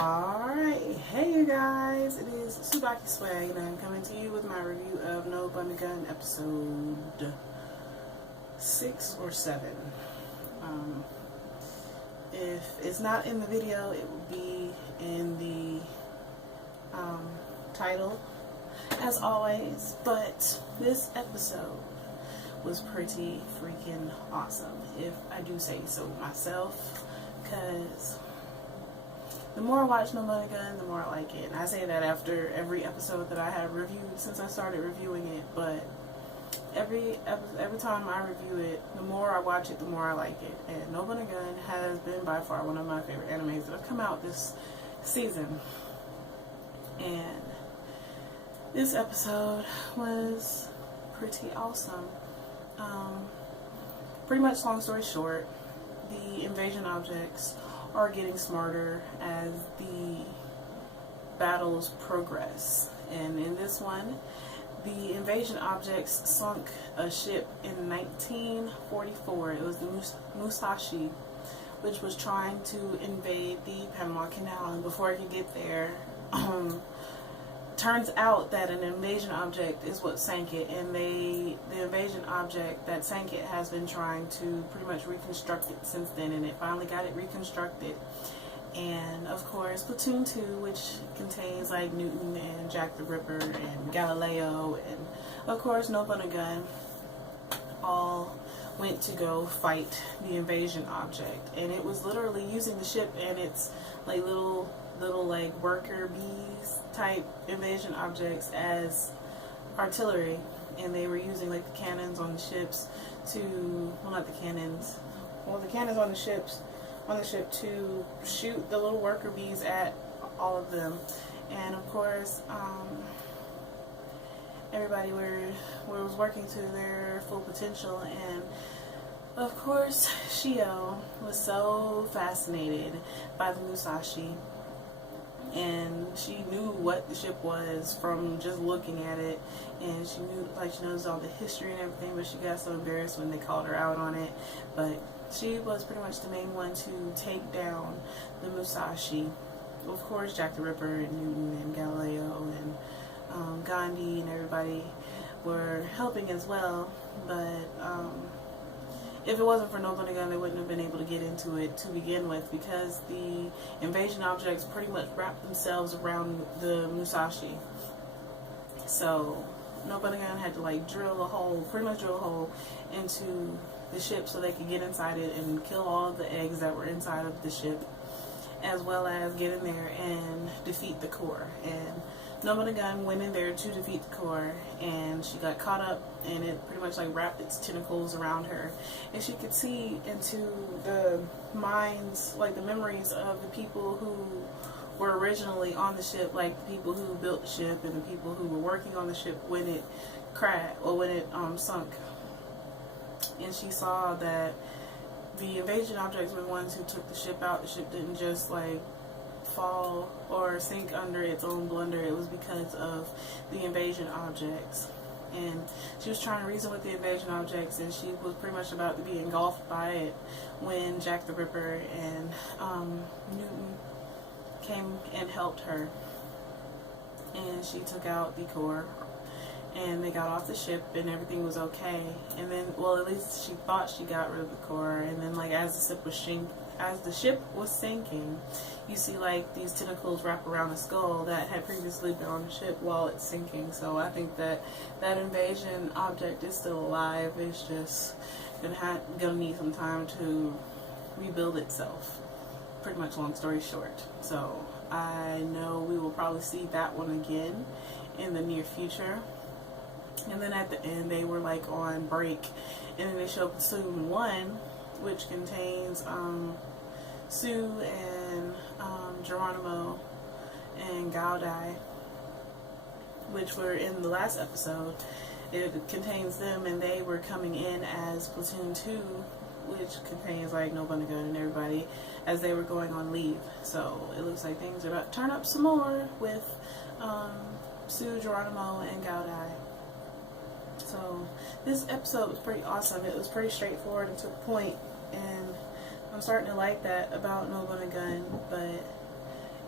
Alright, hey you guys, it is TsubakiSwagg and I'm coming to you with my review of Nobunagun episode 6 or 7. If it's not in the video, it will be in the title as always, but this episode was pretty freaking awesome, if I do say so myself, because the more I watch Nobunagun, the more I like it. And I say that after every episode that I have reviewed since I started reviewing it. But every time I review it, the more I watch it, the more I like it. And Nobunagun has been by far one of my favorite animes that have come out this season. And this episode was pretty awesome. Pretty much, long story short, the invasion objects are getting smarter as the battles progress. And in this one, the invasion objects sunk a ship in 1944. It was the Musashi, which was trying to invade the Panama Canal. And before it could get there, turns out that an invasion object is what sank it, and the invasion object that sank it has been trying to pretty much reconstruct it since then, and it finally got it reconstructed. And of course, Platoon 2, which contains like Newton and Jack the Ripper and Galileo and of course Nobunagun, all went to go fight the invasion object. And it was literally using the ship and its like little like worker bees type invasion objects as artillery, and they were using like the cannons on the ships to, well, not the cannons, well, the cannons on the ship to shoot the little worker bees at all of them. And of course everybody was working to their full potential, and of course Shio was so fascinated by the Musashi, and she knew what the ship was from just looking at it, and she knew, like, she knows all the history and everything, but she got so embarrassed when they called her out on it. But she was pretty much the main one to take down the Musashi. Of course, Jack the Ripper and Newton and Galileo and Gandhi and everybody were helping as well, but if it wasn't for Nobunagun, they wouldn't have been able to get into it to begin with, because the invasion objects pretty much wrapped themselves around the Musashi. So Nobunagun had to like pretty much drill a hole into the ship so they could get inside it and kill all of the eggs that were inside of the ship, as well as get in there and defeat the core. And Nobunagun went in there to defeat the core, and she got caught up, and it pretty much like wrapped its tentacles around her, and she could see into the minds, like the memories of the people who were originally on the ship, like the people who built the ship and the people who were working on the ship when it crashed, or when it sunk. And she saw that the invasion objects were the ones who took the ship out. The ship didn't just like fall or sink under its own blunder. It was because of the invasion objects. And she was trying to reason with the invasion objects, and she was pretty much about to be engulfed by it when Jack the Ripper and Newton came and helped her, and she took out the core, and they got off the ship and everything was okay. And then, well, at least she thought she got rid of the core. And then, like, as the ship was sinking, you see like these tentacles wrap around the skull that had previously been on the ship while it's sinking. So I think that invasion object is still alive. It's just gonna need some time to rebuild itself. Pretty much, long story short. So I know we will probably see that one again in the near future. And then at the end, they were like on break, and then they show Platoon 1, which contains Sue and Geronimo and Gaudai, which were in the last episode. It contains them, and they were coming in as Platoon 2, which contains like Nobunagun and everybody, as they were going on leave. So it looks like things are about to turn up some more with Sue, Geronimo, and Gaudai. So this episode was pretty awesome. It was pretty straightforward and to the point, and I'm starting to like that about Nobunagun. But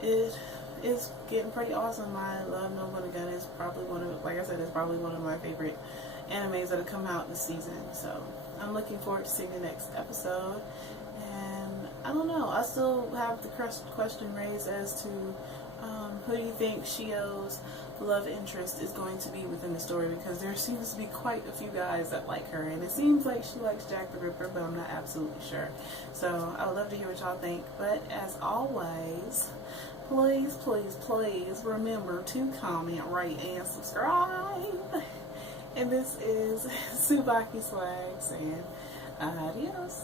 it is getting pretty awesome. I love Nobunagun. It's probably one of, like I said, it's probably one of my favorite animes that have come out this season. So I'm looking forward to seeing the next episode. And I don't know, I still have the question raised as to who do you think Shio's love interest is going to be within the story, because there seems to be quite a few guys that like her, and it seems like she likes Jack the Ripper, but I'm not absolutely sure. So I would love to hear what y'all think. But as always, please, please, please remember to comment, rate, and subscribe. And this is TsubakiSwagg saying adios.